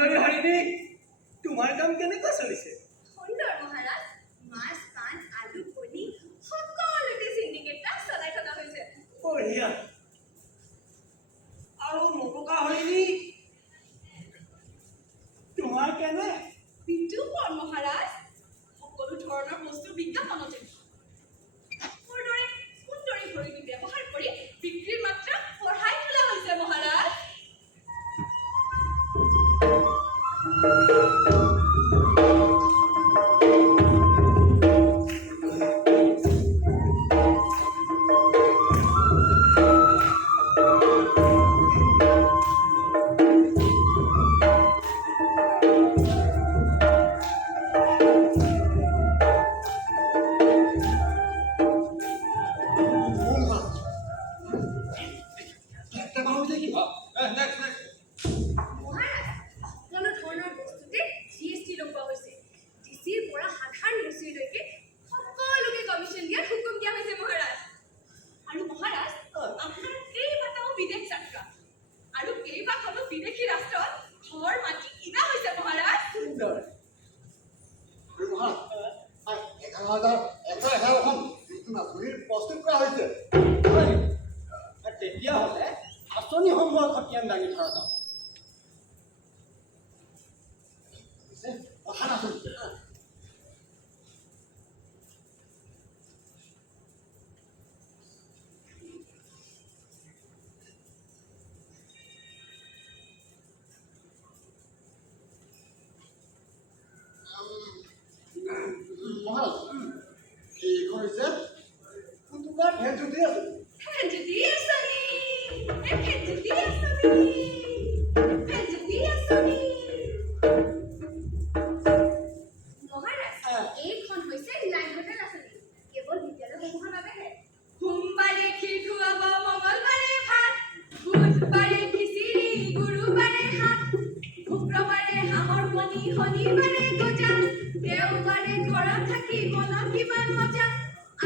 সুন্দৰী হৰিণী, তোমাৰ কাম কেনেকুৱা চলিছে? সুন্দৰ মহাৰাজ, মাছ, পাণ, আলু, কণী সকলোতে চিণ্ডিকেটটা চলাই থকা হৈছে। বঢ়িয়া। আৰু নটকা হৰিণী, তোমাৰ কেনে? বিদ্যুৎ মহাৰাজ, সকলো ধৰণৰ বস্তুৰ বিজ্ঞাপনতে মোৰ দৰে সুন্দৰী হৰিণী ব্যৱহাৰ কৰি বিক্ৰীৰ মাত্ৰা বঢ়াই তোলা হৈছে মহাৰাজ। তেতিয়াহ'লে আঁচনিসমূহৰ খতিয়ান দাঙি ধৰা যাওক। মহাৰাজ, এইখন হৈছে তোমাৰ ভেঞ্চুটি আছে।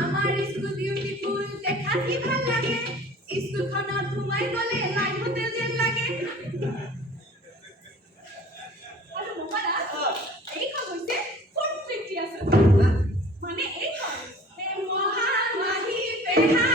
আমাৰ স্কুল বিউটিফুল দেখা কি ভাল লাগে, স্কুলখনত সোমাই গ'লে লাইন হোটেল যেন লাগে। আৰু মহাৰাজ, এইখন হৈছে ফুটপ্ৰিণ্টি আঁচনি। মানে এইখন মহামাহী পেহা